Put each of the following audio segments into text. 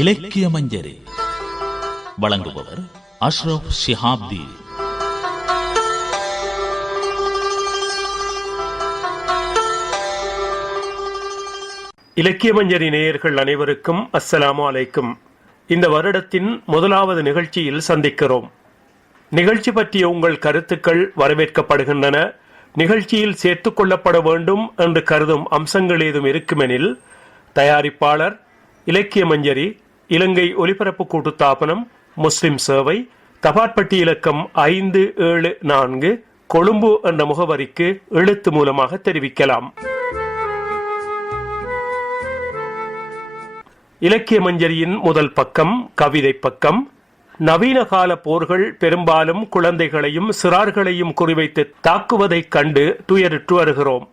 இலக்கிய மஞ்சரி. வழங்குபவர் அஷ்ரப் ஷிஹாப்தி. இலக்கிய மஞ்சரி நேயர்கள் அனைவருக்கும் அஸ்ஸலாமு அலைக்கும். இந்த வருடத்தின் முதலாவது நிகழ்ச்சியில் சந்திக்கிறோம். நிகழ்ச்சி பற்றிய உங்கள் கருத்துக்கள் வரவேற்கப்படுகின்றன. நிகழ்ச்சியில் சேர்த்துக் கொள்ளப்பட வேண்டும் என்று கருதும் அம்சங்கள் ஏதும் இருக்குமெனில் தயாரிப்பாளர் இலக்கிய மஞ்சரி இலங்கை ஒலிபரப்பு கூட்டுத்தாபனம் முஸ்லிம் சேவை தபாட்பட்டி இலக்கம் ஐந்து ஏழு நான்கு கொழும்பு என்ற முகவரிக்கு எழுத்து மூலமாக தெரிவிக்கலாம். இலக்கிய மஞ்சரியின் முதல் பக்கம் கவிதை பக்கம். நவீன கால போர்கள் பெரும்பாலும் குழந்தைகளையும் சிறார்களையும் குறிவைத்து தாக்குவதைக் கண்டு துயருற்று வருகிறோம்.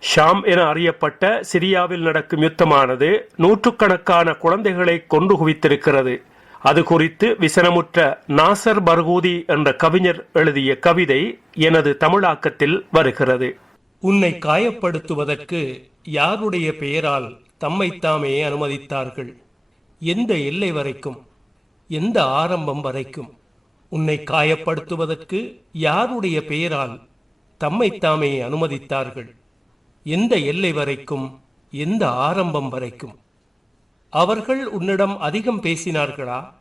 ஷாம் என அறியப்பட்ட சிரியாவில் நடக்கும் யுத்தமானது நூற்றுக்கணக்கான குழந்தைகளை கொண்டு குவித்திருக்கிறது. அது குறித்து விசனமுற்ற நாசர் பர்கூதி என்ற கவிஞர் எழுதிய கவிதை எனது தமிழாக்கத்தில் வருகிறது. உன்னை காயப்படுத்துவதற்கு யாருடைய பெயரால் தம்மைத்தாமே அனுமதித்தார்கள்? எந்த எல்லை வரைக்கும்? எந்த ஆரம்பம் வரைக்கும்? உன்னை காயப்படுத்துவதற்கு யாருடைய பெயரால் தம்மைத்தாமே அனுமதித்தார்கள்? எந்த எல்லை வரைக்கும் எந்த ஆரம்பம் வரைக்கும்? அவர்கள் உன்னிடம் அதிகம் பேசினார்களா?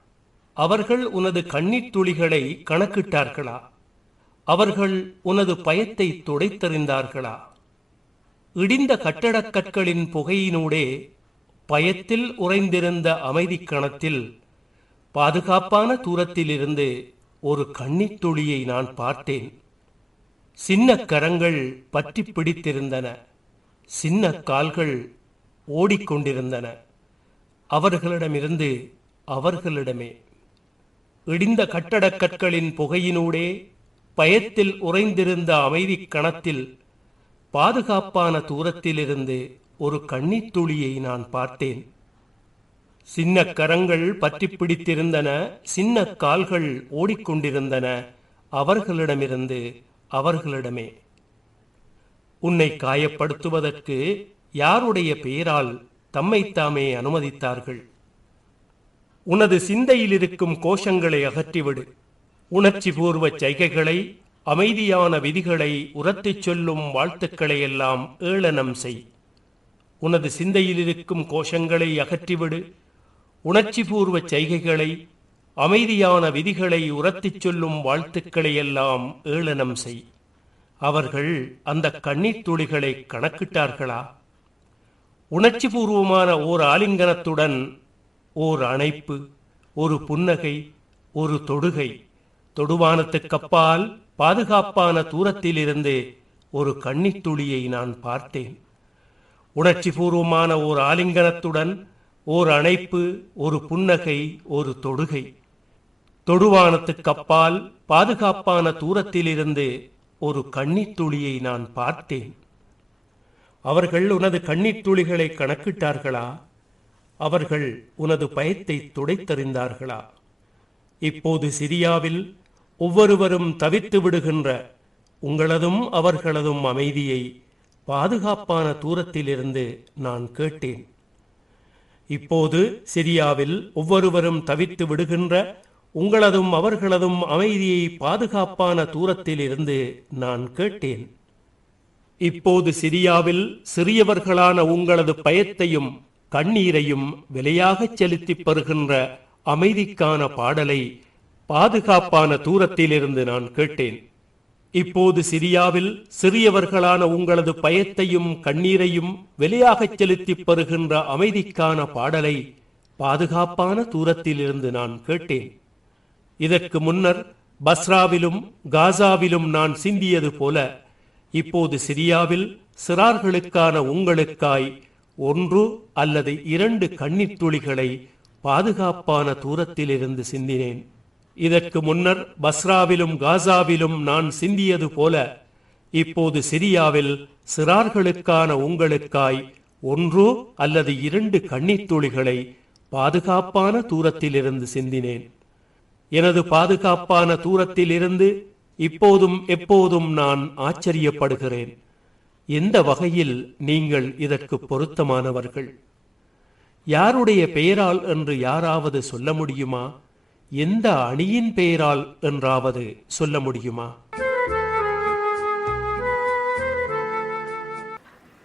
அவர்கள் உனது கண்ணீர் துளிகளை கணக்கிட்டார்களா? அவர்கள் உனது பயத்தை துடைத்தறிந்தார்களா? இடிந்த கட்டடக் கற்களின் புகையினூடே பயத்தில் உறைந்திருந்த அமைதிக் கணத்தில் பாதுகாப்பான தூரத்திலிருந்து ஒரு கண்ணீர் துளியை நான் பார்த்தேன். சின்ன கரங்கள் பற்றி பிடித்திருந்தன. சின்ன கால்கள் ஓடிக்கொண்டிருந்தன. அவர்களிடமிருந்து அவர்களிடமே. இடிந்த கட்டடக் கற்களின் புகையினூடே பயத்தில் உறைந்திருந்த அமைதிக் கணத்தில் பாதுகாப்பான தூரத்திலிருந்து ஒரு கன்னித்துளியை நான் பார்த்தேன். சின்ன கரங்கள் பற்றி பிடித்திருந்தன சின்ன கால்கள் ஓடிக்கொண்டிருந்தன. அவர்களிடமிருந்து அவர்களிடமே. உன்னை காயப்படுத்துவதற்கு யாருடைய பெயரால் தம்மைத்தாமே அனுமதித்தார்கள்? உனது சிந்தையில் இருக்கும் கோஷங்களை அகற்றிவிடு. உணர்ச்சி பூர்வ சைகைகளை அமைதியான விதிகளை உரத்திச் சொல்லும் வாழ்த்துக்களை எல்லாம் ஏளனம் செய். உனது சிந்தையில் இருக்கும் கோஷங்களை அகற்றிவிடு. உணர்ச்சி பூர்வ செய்கைகளை அமைதியான விதிகளை உரத்திச் சொல்லும் வாழ்த்துக்களை எல்லாம் ஏளனம் செய். அவர்கள் அந்த கண்ணீர் துளிகளை கணக்கிட்டார்களா? உணர்ச்சி பூர்வமான ஓர் ஆலிங்கனத்துடன் ஓர் அணைப்பு ஒரு புன்னகை ஒரு தொடுகை தொடுவானத்துக்கப்பால் பாதுகாப்பான தூரத்திலிருந்து ஒரு கன்னித்துளியை நான் பார்த்தேன். உணர்ச்சி பூர்வமான ஓர் ஆலிங்கனத்துடன் ஓர் அணைப்பு ஒரு புன்னகை ஒரு தொடுகை. தொடுவானத்துக்கப்பால் பாதுகாப்பான தூரத்திலிருந்து ஒரு கன்னித்துளியை நான் பார்த்தேன். அவர்கள் உனது கண்ணித்துளிகளை கணக்கிட்டார்களா? அவர்கள் உனது பயத்தை துடைத்தறிந்தார்களா? இப்போது சிரியாவில் ஒவ்வொருவரும் தவித்து விடுகின்ற உங்களதும் அவர்களதும் அமைதியை பாதுகாப்பான தூரத்திலிருந்து நான் கேட்டேன். இப்போது சிரியாவில் ஒவ்வொருவரும் தவித்து விடுகின்ற உங்களதும் அவர்களதும் அமைதியை பாதுகாப்பான தூரத்தில் இருந்து நான் கேட்டேன். இப்போது சிரியாவில் சிறியவர்களான உங்களது பயத்தையும் கண்ணீரையும் விலையாகச் செலுத்திப் பெறுகின்ற அமைதிக்கான பாடலை பாதுகாப்பான தூரத்திலிருந்து நான் கேட்டேன். இப்போது சிரியாவில் சிறியவர்களான உங்களது பயத்தையும் கண்ணீரையும் விலையாகச் செலுத்திப் பெறுகின்ற அமைதிக்கான பாடலை பாதுகாப்பான தூரத்திலிருந்து நான் கேட்டேன். இதற்கு முன்னர் பஸ்ராவிலும் காசாவிலும் நான் சிந்தியது போல இப்போது சிரியாவில் சிறார்களுக்கான உங்களுக்காய் ஒன்று அல்லது இரண்டு கண்ணீர் துளிகளை பாதுகாப்பான தூரத்திலிருந்து சிந்தினேன். இதற்கு முன்னர் பஸ்ராவிலும் காசாவிலும் நான் சிந்தியது போல இப்போது சிரியாவில் சிறார்களுக்கான உங்களுக்காய் ஒன்று அல்லது இரண்டு கண்ணீர் துளிகளை பாதுகாப்பான தூரத்திலிருந்து சிந்தினேன். எனது பாதுகாப்பான தூரத்திலிருந்து இப்போதும் எப்போதும் நான் ஆச்சரியப்படுகிறேன். எந்த வகையில் நீங்கள் இதற்கு பொருத்தமானவர்கள்? யாருடைய பெயரால் என்று யாராவது சொல்ல முடியுமா? எந்த அணியின் பெயரால் என்றாவது சொல்ல முடியுமா?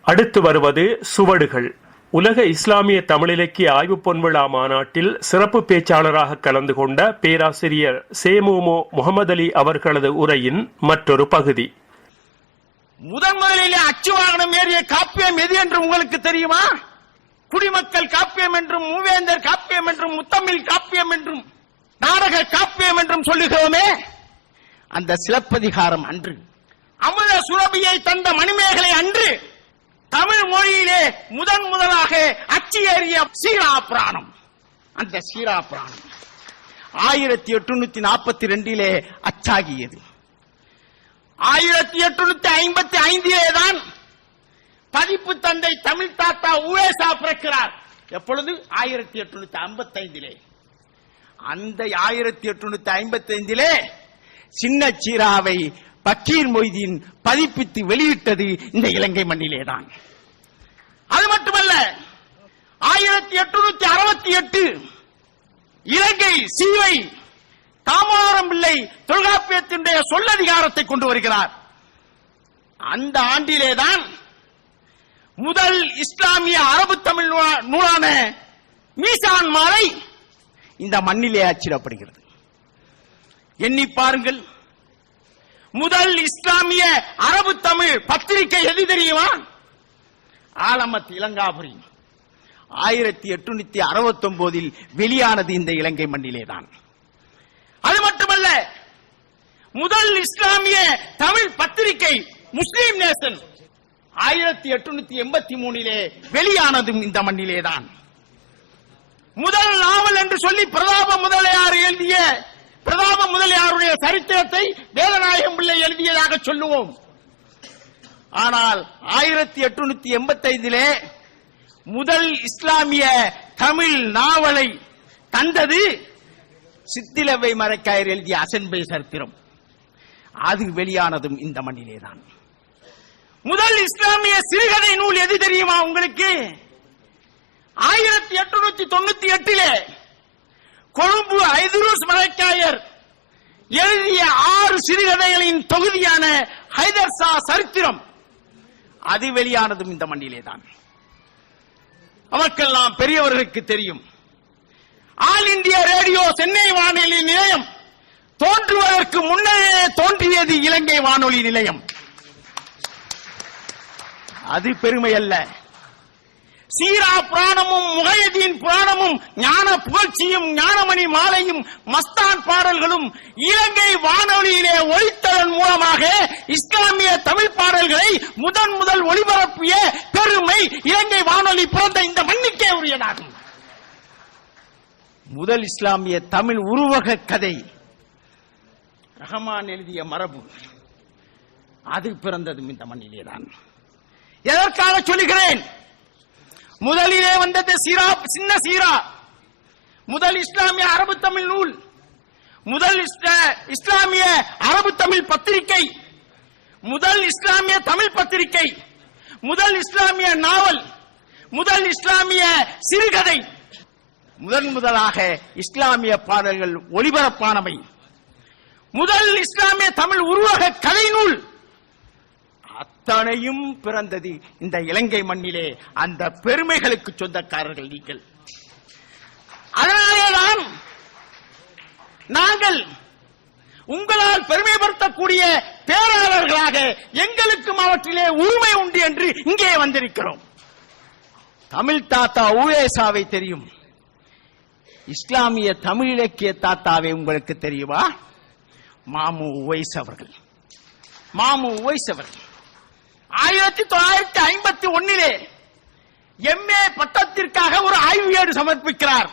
அடுத்து வருவது சுவடுகள். உலக இஸ்லாமிய தமிழிலக்கிய ஆய்வு பொன்விழா மாநாட்டில் சிறப்பு பேச்சாளராக கலந்து கொண்ட பேராசிரியர் சேமுமோ முகமது அலி அவர்களது உரையின் மற்றொரு பகுதி. முதன் முதலிலே அச்சு வாகனம் ஏறிய காப்பியம் எது என்று உங்களுக்கு தெரியுமா? குடிமக்கள் காப்பியம் என்றும் மூவேந்தர் காப்பியம் என்றும் முத்தமிழ் காப்பியம் என்றும் நாடக காப்பியம் என்றும் சொல்லுகிறோமே? அந்த சிலப்பதிகாரம் அன்று. அமுத சுரபியை தந்த மணிமேகலை அன்று தமிழ் மொழியிலே முதன் முதலாக அச்சு ஏறிய சீரா புராணம் அந்த சீரா புராணம் ஆயிரத்தி எட்டுநூத்தி நாற்பத்தி ரெண்டிலே அச்சாகியது. ஆயிரத்தி எட்டுநூத்தி ஐம்பத்தி ஐந்திலே தான் பதிப்பு தந்தை தமிழ் தாத்தா உவேசா பிறக்கிறார். எப்பொழுது? ஆயிரத்தி எட்டுநூத்தி ஐம்பத்தி ஐந்திலே. அந்த ஆயிரத்தி எட்டுநூத்தி ஐம்பத்தி ஐந்திலே சின்ன சீராவை பக்கீர் மொய்தீன் பதிப்பித்து வெளியிட்டது இந்த இலங்கை மண்ணிலேதான். அது மட்டுமல்ல ஆயிரத்தி எட்டுநூத்தி அறுபத்தி எட்டு இலங்கை சீவை தாமோதரம் பிள்ளை தொல்காப்பியத்தினுடைய சொல்லதிகாரத்தை கொண்டு வருகிறார். அந்த ஆண்டிலேதான் முதல் இஸ்லாமிய அரபு தமிழ் நூலா- நூலான மீசான் மாலை இந்த மண்ணிலே அச்சிடப்படுகிறது. எண்ணி பாருங்கள் முதல் இஸ்லாமிய அரபு தமிழ் பத்திரிகை எது தெரியுமா? ஆலமத் இலங்காபுரி. ஆயிரத்தி எட்டுநூத்தி அறுபத்தி ஒன்பதில் வெளியானது இந்த இலங்கை மண்ணிலேதான். அது மட்டுமல்ல முதல் இஸ்லாமிய தமிழ் பத்திரிகை முஸ்லீம் நேசன் ஆயிரத்தி எட்டுநூத்தி எண்பத்தி மூணிலே வெளியானதும் இந்த மண்ணிலேதான். முதல் நாவல் என்று சொல்லி பிரதாப முதலியார் எழுதிய பிரதாப முதலியாருடைய சரித்திரத்தை வேதநாயகம் பிள்ளை எழுதியதாக சொல்லுவோம். ஆனால் ஆயிரத்தி எட்நூத்தி எண்பத்தி ஐந்திலே முதல் இஸ்லாமிய தமிழ் நாவலை தந்தது சித்திலவை மரைக்காயர் எழுதிய அசன்பை சரித்திரம். அது வெளியானதும் இந்த மண்ணிலேதான். முதல் இஸ்லாமிய சிறுகதை நூல் எது தெரியுமா உங்களுக்கு? ஆயிரத்தி எட்நூத்தி தொண்ணூத்தி எட்டிலே கொழும்பு ஐதரூஸ் மலைக்காயர் எழுதிய ஆறு சிறுகதைகளின் தொகுதியான ஹைதர்ஷா சரித்திரம். அது வெளியானதும் இந்த மண்ணிலே தான் அவர்க்கெல்லாம் பெரியவர்களுக்கு தெரியும். ஆல் இந்தியா ரேடியோ சென்னை வானொலி நிலையம் தோன்றுவதற்கு முன்னரே தோன்றியது இலங்கை வானொலி நிலையம். அது பெருமை அல்ல சீரா புராணமும் முகையதீன் புராணமும் ஞான புகழ்ச்சியும் ஞானமணி மாலையும் மஸ்தான் பாடல்களும் இலங்கை வானொலியிலே ஒளித்ததன் மூலமாக இஸ்லாமிய தமிழ் பாடல்களை முதன் முதல் ஒளிபரப்பிய பெருமை இலங்கை வானொலி பிறந்த இந்த மண்ணுக்கே உரியதாகும். முதல் இஸ்லாமிய தமிழ் உருவக கதை. ரஹமான் எழுதிய மரபு. அது பிறந்ததும் இந்த மண்ணிலேதான். எதற்காக சொல்லுகிறேன்? முதலிலே வந்தது சீரா சின்ன சீரா. முதல் இஸ்லாமிய அரபு தமிழ் நூல். முதல் இஸ்லாமிய அரபு தமிழ் பத்திரிகை. முதல் இஸ்லாமிய தமிழ் பத்திரிகை. முதல் இஸ்லாமிய நாவல். முதல் இஸ்லாமிய சிறுகதை. முதன் முதலாக இஸ்லாமிய பாடல்கள் ஒளிபரப்பானவை. முதல் இஸ்லாமிய தமிழ் உருவக கதை நூல். அத்தனையும் பிறந்தது இந்த இலங்கை மண்ணிலே. அந்த பெருமைகளுக்கு சொந்தக்காரர்கள் நீங்கள். அதனாலேதான் நாங்கள் உங்களால் பெருமைப்படுத்தக்கூடிய பேராளர்களாக எங்களுக்கும் அவற்றிலே உரிமை உண்டு என்று இங்கே வந்திருக்கிறோம். தமிழ் தாத்தா ஊவேசாவை தெரியும். இஸ்லாமிய தமிழ் இலக்கிய தாத்தாவை உங்களுக்கு தெரியுமா? மாமு உவைஸ் அவர்கள். மாமு உவைஸ் அவர்கள். ஆயிரத்தி தொள்ளாயிரத்தி ஐம்பத்தி ஒன்னிலே எம்ஏ பட்டத்திற்காக ஒரு ஆய்வு ஏடு சமர்ப்பிக்கிறார்.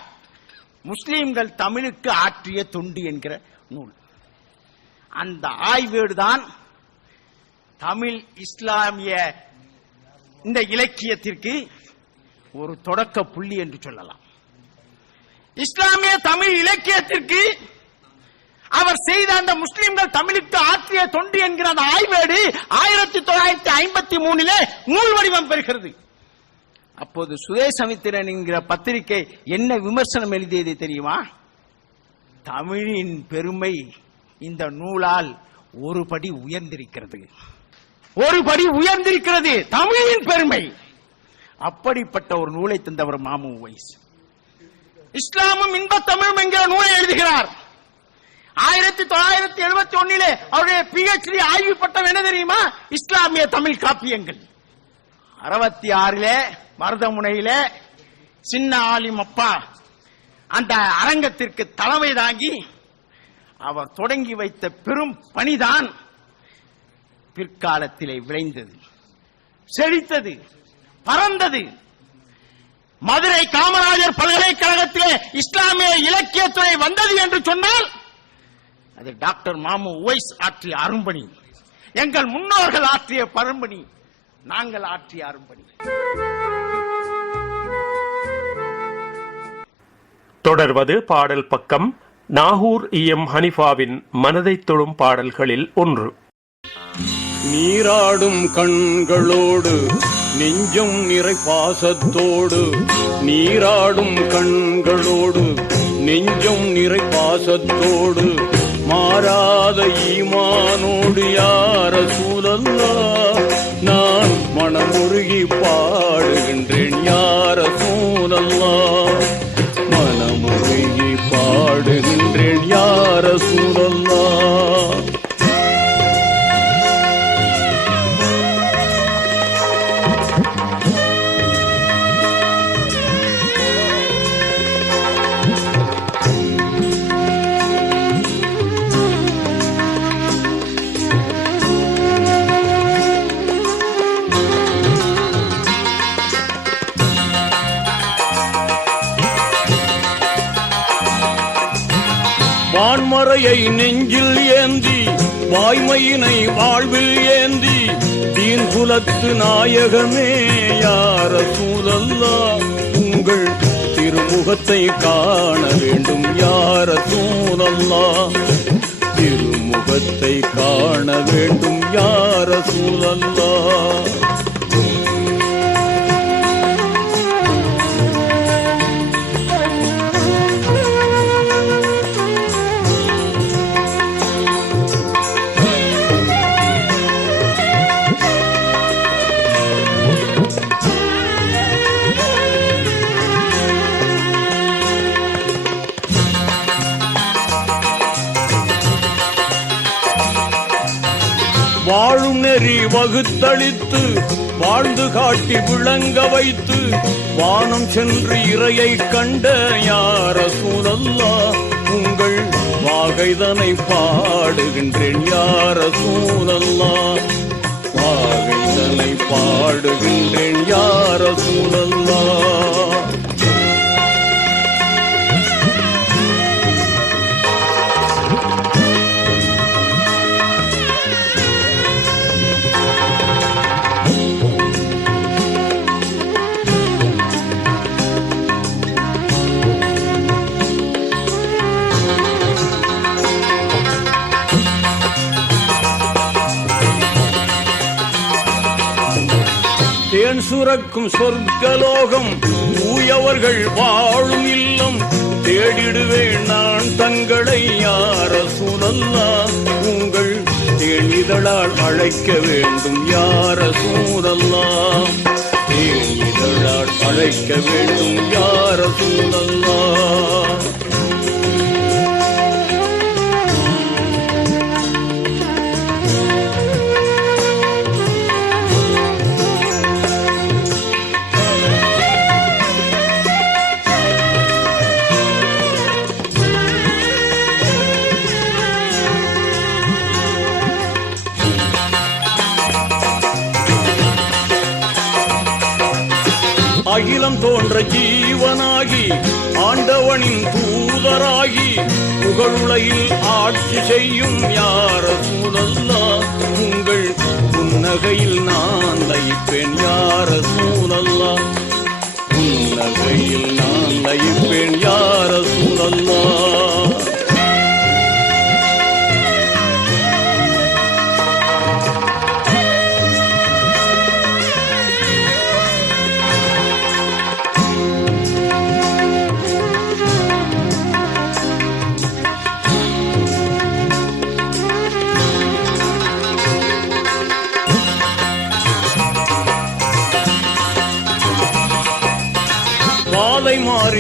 முஸ்லிம்கள் தமிழுக்கு ஆற்றிய தொண்டு என்கிற நூல். அந்த ஆய்வேடு தான் தமிழ் இஸ்லாமிய இந்த இலக்கியத்திற்கு ஒரு தொடக்க புள்ளி என்று சொல்லலாம். இஸ்லாமிய தமிழ் இலக்கியத்திற்கு அவர் செய்த அந்த முஸ்லிம்கள் தமிழுக்கு ஆற்றிய தொண்டு என்கிற அந்த ஆய்வேடு ஆயிரத்தி தொள்ளாயிரத்தி ஐம்பத்தி மூணிலே நூல் வடிவம் பெறுகிறது. அப்போது சுதேசமித்திரன் என்கிற பத்திரிகை என்ன விமர்சனம் எழுதியது தெரியுமா? தமிழின் பெருமை இந்த நூலால் ஒரு படி உயர்ந்திருக்கிறது. ஒரு படி உயர்ந்திருக்கிறது தமிழின் பெருமை. அப்படிப்பட்ட ஒரு நூலை தந்தவர் மாமு வைஸ் இஸ்லாமும் இன்பத் தமிழும் என்கிற நூலை எழுதுகிறார். ஆயிரத்தி தொள்ளாயிரத்தி எழுபத்தி ஒன்னிலே அவருடைய பிஹெச்டி ஆய்வு பட்டம் என்ன தெரியுமா? இஸ்லாமிய தமிழ் காப்பியங்கள். அறுபத்தி ஆறுல மருதமுனையிலே சின்ன ஆலிம் அப்பா அந்த அரங்கத்திற்கு தலைமை தாங்கி அவர் தொடங்கி வைத்த பெரும் பணிதான் பிற்காலத்திலே விளைந்தது. செழித்தது பறந்தது மதுரை காமராஜர் பல்கலைக்கழகத்திலே இஸ்லாமிய இலக்கியத்துறை வந்தது என்று சொன்னால் அது டாக்டர் மாமு உவைஸ் ஆற்றிய அரும்பணி. எங்கள் முன்னோர்கள் ஆற்றிய பரம்பணி. நாங்கள் ஆற்றிய அரும்பணி. தொடர்வது பாடல் பக்கம் நாகூர் இஎம் ஹனிஃபாவின் மனதை தொழும் பாடல்களில் ஒன்று. நீராடும் கண்களோடு நெஞ்சம் நிறை பாசத்தோடு நீராடும் கண்களோடு நெஞ்சம் நிறை பாசத்தோடு மாறாத ஈமானோடு யார சூழல்லா? நான் மனமுருகி பாடுகின்றேன் யார சூழல்லா? வான்மறையை நெஞ்சில் ஏந்தி வாய்மையினை வாழ்வில் ஏந்தி தீன் குலத்து நாயகமே யார சூழல்லா உங்கள் திருமுகத்தை காண வேண்டும் யார சூழல்லா திருமுகத்தை காண வேண்டும் யார சூழல்லா நெறி வகுத்தளித்து வாழ்ந்து காட்டி விளங்க வைத்து வானம் சென்று இறையை கண்ட யார சூழல்லா உங்கள் வாகைதனை பாடுகின்றேன் யார சூழல்லா வாகைதனை பாடுகின்றேன் யார சூழல்லா சுரக்கும் சொர்க்கலோகம் தூயவர்கள் வாழும் இல்லம். தேடிடுவேன் நான் தங்களை யார சூழல்லா உங்கள் தேனிதழால் அழைக்க வேண்டும் யார சூழல்லா தேனிதழால் அழைக்க வேண்டும் யார தோன்ற ஜீவனாகி ஆண்டவனின் தூதராகி புகழுலையில் ஆட்சி செய்யும் யார சூழல்லா? உங்கள் புன்னகையில் நான் லயிப்பேன் யார சூழல்லா? புன்னகையில் நான் லயிப்பேன் யார சூழல்லா?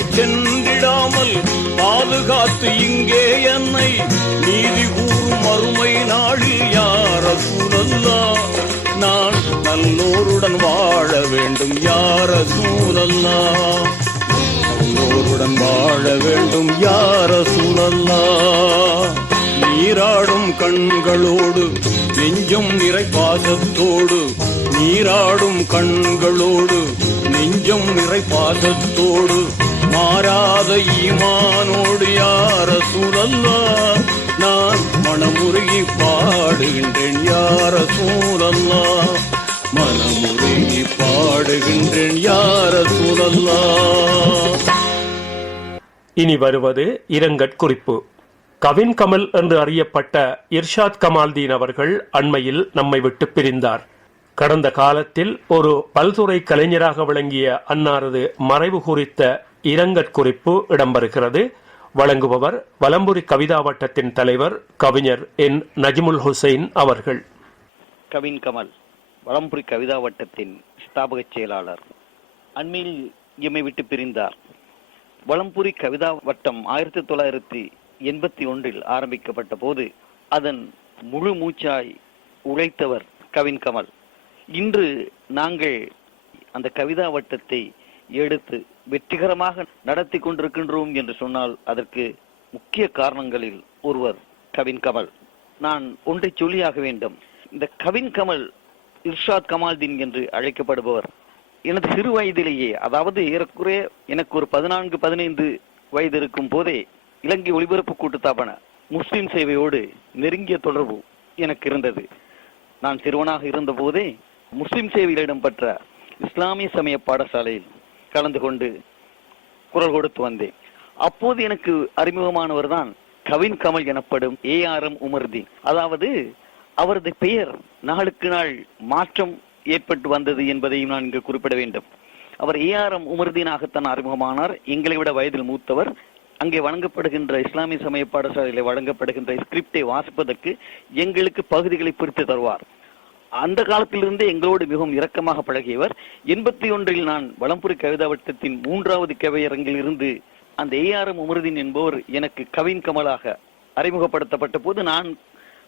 நிலை சென்றிடாமல் பாதுகாத்து இங்கே என்னை நீதி கூறும் மறுமை நாளில் யார சூழல்லா நான் நல்லோருடன் வாழ வேண்டும் யார சூழல்லா நல்லோருடன் வாழ வேண்டும் யார சூழல்லா நீராடும் கண்களோடு நெஞ்சம் நிறை பாசத்தோடு நீராடும் கண்களோடு நெஞ்சம் நிறை பாசத்தோடு மாறாத ஈமானோடு யார சூழல்லா? நான் மனமுருகி பாடுகின்றேன் யார சூழல்லா? மனமுருகி பாடுகின்றேன் யார சூழல்லா? இனி வருவது இரங்கற்குறிப்பு கவின் கமல் என்று அறியப்பட்ட இர்ஷாத் கமால்தீன் அவர்கள் அண்மையில் நம்மை விட்டு பிரிந்தார். கடந்த காலத்தில் ஒரு பல்துறை கலைஞராக விளங்கிய அன்னாரது மறைவு குறித்த இரங்கற்குறிப்பு இடம்பெறுகிறது. வழங்குபவர் வலம்புரி கவிதா வட்டத்தின் தலைவர் கவிஞர் என் நஜிமுல் ஹுசைன் அவர்கள். கவின் கமல் வலம்புரி கவிதா வட்டத்தின் ஸ்தாபக செயலாளர். அண்மையில் எம்மை விட்டு பிரிந்தார். வலம்புரி கவிதா வட்டம் ஆயிரத்தி தொள்ளாயிரத்தி எண்பத்தி ஒன்றில் ஆரம்பிக்கப்பட்ட போது அதன் முழு மூச்சாய் உழைத்தவர் கவின் கமல். இன்று நாங்கள் அந்த கவிதா வட்டத்தை எடுத்து வெற்றிகரமாக நடத்தி கொண்டிருக்கின்றோம் என்று சொன்னால் அதற்கு முக்கிய காரணங்களில் ஒருவர் கவின் கமல். நான் ஒன்றை சொல்லியாக வேண்டும். இந்த கவின் கமல் இர்ஷாத் கமால்தீன் என்று அழைக்கப்படுபவர். எனது சிறு வயதிலேயே அதாவது ஏறக்குறைய எனக்கு ஒரு பதினான்கு பதினைந்து வயது இருக்கும் போதே இலங்கை ஒளிபரப்பு கூட்டுத்தாபன முஸ்லிம் சேவையோடு நெருங்கிய தொடர்பு எனக்கு இருந்தது. நான் சிறுவனாக இருந்த போதே முஸ்லிம் சேவையில் இடம்பெற்ற இஸ்லாமிய சமய பாடசாலையில் கலந்து கொண்டு குரல் கொடுத்து வந்தேன். அப்போது எனக்கு அறிமுகமானவர் தான் கவின் கமல் எனப்படும் ஏ ஆர் எம் உமர்தி. அதாவது அவரது பெயர் நாளுக்கு நாள் மாற்றம் ஏற்பட்டு வந்தது என்பதையும் நான் இங்கு குறிப்பிட வேண்டும். அவர் ஏ ஆர் எம் உமர்தீனாகத்தான் அறிமுகமானார். எங்களை விட வயதில் மூத்தவர். அங்கே வழங்கப்படுகின்ற இஸ்லாமிய சமய பாடசாலையில் வழங்கப்படுகின்ற ஸ்கிரிப்டை வாசிப்பதற்கு எங்களுக்கு பகுதிகளை பிரித்து தருவார். அந்த காலத்திலிருந்தே எங்களோடு மிகவும் இரக்கமாக பழகியவர். எண்பத்தி ஒன்றில் நான் வளம்புரி கவிதா வட்டத்தின் மூன்றாவது கவியரங்கில் இருந்து அந்த ஏஆர்எம் உமருதீன் என்பவர் எனக்கு கவின் கமலாக அறிமுகப்படுத்தப்பட்ட போது நான்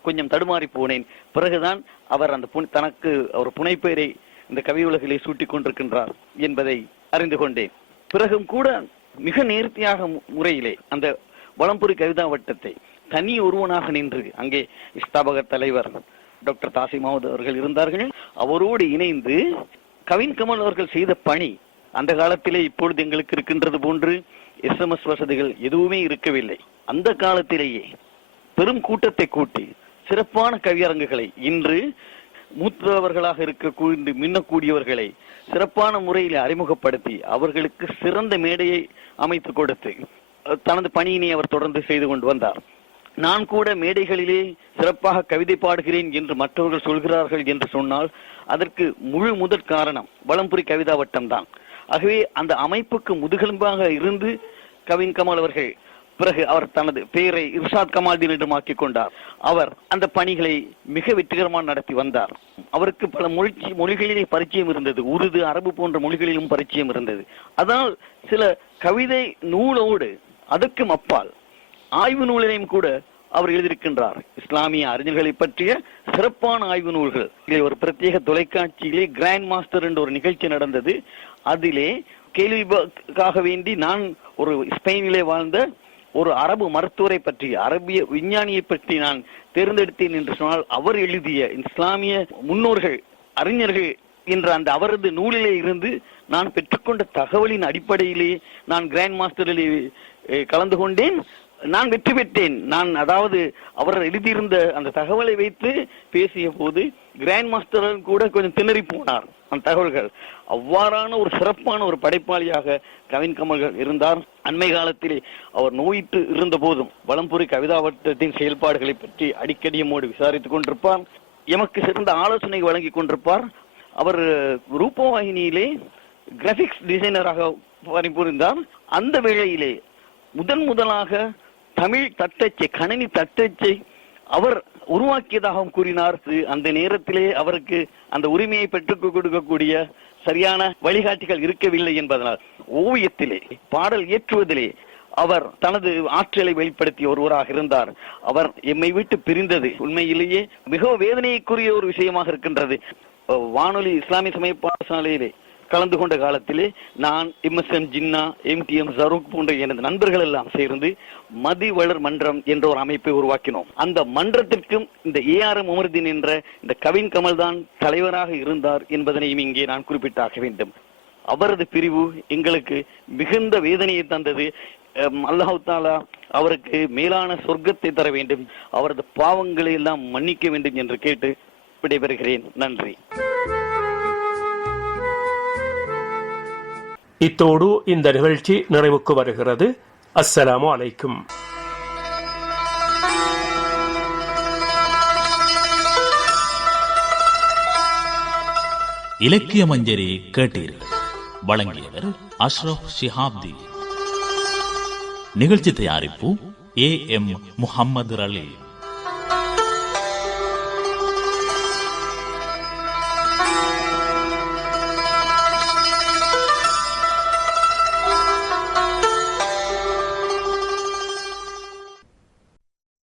கொஞ்சம் தடுமாறி போனேன். பிறகுதான் அவர் அந்த தனக்கு அவர் புனைப்பெயரை இந்த கவி உலகிலே சூட்டிக் கொண்டிருக்கின்றார் என்பதை அறிந்து கொண்டேன். பிறகும் கூட மிக நேர்த்தியாக முறையிலே அந்த வளம்புரி கவிதா வட்டத்தை தனி ஒருவனாக நின்று அங்கே ஸ்தாபக தலைவர் டாக்டர் தாசி மஹமது அவர்கள் இருந்தார்கள். அவரோடு இணைந்து கவின் கமல் அவர்கள் செய்த பணி அந்த காலத்திலே இப்பொழுது எங்களுக்கு இருக்கின்றது போன்று எஸ்எம்எஸ் வசதிகள் எதுவுமே இருக்கவில்லை. அந்த காலத்திலேயே பெரும் கூட்டத்தை கூட்டி சிறப்பான கவியரங்குகளை இன்று மூத்தவர்களாக இருக்க மின்னக்கூடியவர்களை சிறப்பான முறையில் அறிமுகப்படுத்தி அவர்களுக்கு சிறந்த மேடையை அமைத்து கொடுத்து தனது பணியினை அவர் தொடர்ந்து செய்து கொண்டு வந்தார். நான் கூட மேடைகளிலே சிறப்பாக கவிதை பாடுகிறேன் என்று மற்றவர்கள் சொல்கிறார்கள் என்று சொன்னால் அதற்கு முழு முதற் காரணம் வலம்புரி கவிதா வட்டம் தான். ஆகவே அந்த அமைப்புக்கு முதுகெலும்பாக இருந்து கவின் கமல் அவர்கள் பிறகு அவர் தனது பெயரை இர்ஷாத் கமால்தீன் என்று மாற்றிக் கொண்டார். அவர் அந்த பணிகளை மிக வெற்றிகரமாக நடத்தி வந்தார். அவருக்கு பல மொழி மொழிகளிலே பரிச்சயம் இருந்தது. உருது அரபு போன்ற மொழிகளிலும் பரிச்சயம் இருந்தது. அதனால் சில கவிதை நூலோடு அதற்கும் அப்பால் ஆய்வு நூலினையும் கூட அவர் எழுதியிருக்கின்றார். இஸ்லாமிய அறிஞர்களை பற்றிய சிறப்பான ஆய்வு நூல்கள். இதில் ஒரு பிரத்யேக தொலைக்காட்சியிலே கிராண்ட் மாஸ்டர் என்ற ஒரு நிகழ்ச்சி நடந்தது. அதிலே கேள்விக்காக வேண்டி நான் ஒரு ஸ்பெயினிலே வாழ்ந்த ஒரு அரபு மருத்துவரை பற்றி அரபிய விஞ்ஞானியை பற்றி நான் தேர்ந்தெடுத்தேன் என்று சொன்னால் அவர் எழுதிய இஸ்லாமிய முன்னோர்கள் அறிஞர்கள் என்ற அந்த அவரது நூலிலே இருந்து நான் பெற்றுக்கொண்ட தகவலின் அடிப்படையிலே நான் கிராண்ட் மாஸ்டரிலே கலந்து கொண்டேன். நான் வெற்றி பெற்றேன் நான் அதாவது அவர் எழுதியிருந்த அந்த தகவலை வைத்து பேசிய போது கிராண்ட் மாஸ்டர் கூட கொஞ்சம் திணறி போனார் அந்த தகவல்கள். அவ்வாறான ஒரு சிறப்பான ஒரு படைப்பாளியாக கவின் கமல்கள் இருந்தார். அண்மை காலத்திலே அவர் நோயிட்டு இருந்த போதும் கவிதா கவிதாவட்டத்தின் செயல்பாடுகளை பற்றி அடிக்கடி நம்மோடு விசாரித்துக் கொண்டிருப்பார். எமக்கு சிறந்த ஆலோசனை வழங்கி கொண்டிருப்பார். அவர் ரூபவாகினியிலே கிராபிக்ஸ் டிசைனராக பணிபுரிந்தார். அந்த வேளையிலே முதன் முதலாக தமிழ் தட்டச்சை கணினி தட்டச்சை அவர் உருவாக்கியதாகவும் கூறினார். அந்த நேரத்திலே அவருக்கு அந்த உரிமையை பெற்றுக் கொடுக்கக்கூடிய சரியான வழிகாட்டிகள் இருக்கவில்லை என்பதனால் ஓவியத்திலே பாடல் இயற்றுவதிலே அவர் தனது ஆற்றலை வெளிப்படுத்திய ஒருவராக இருந்தார். அவர் எம்மை விட்டு பிரிந்தது. உண்மையிலேயே மிக வேதனைக்குரிய ஒரு விஷயமாக இருக்கின்றது. வானொலி இஸ்லாமிய சமய பாடசாலையிலே கலந்து கொண்ட காலத்திலே நான் எம்எஸ்எம் ஜின்னா எம்டிஎம் ஜருக் போன்ற எனது நண்பர்கள் எல்லாம் சேர்ந்து மதி வளர் மன்றம் என்ற ஒரு அமைப்பை உருவாக்கினோம். அந்த மன்றத்திற்கும் இந்த ஏஆர்எம் உமர்தீன் என்ற இந்த கவின் கமல் தான் தலைவராக இருந்தார் என்பதனையும் இங்கே நான் குறிப்பிட்டாக வேண்டும். அவரது பிரிவு எங்களுக்கு மிகுந்த வேதனையை தந்தது. அம், தாலா அவருக்கு மேலான சொர்க்கத்தை தர வேண்டும். அவரது பாவங்களை எல்லாம் மன்னிக்க வேண்டும் என்று கேட்டு விடைபெறுகிறேன். நன்றி. இத்தோடு இந்த நிகழ்ச்சி நிறைவுக்கு வருகிறது. அஸ்ஸலாமு அலைக்கும். இலக்கிய மஞ்சரி கேட்டீர்கள். வழங்கியவர் அஷ்ரப் ஷிஹாப்தி நிகழ்ச்சி தயாரிப்பு ஏ எம் முஹம்மது ரலீல்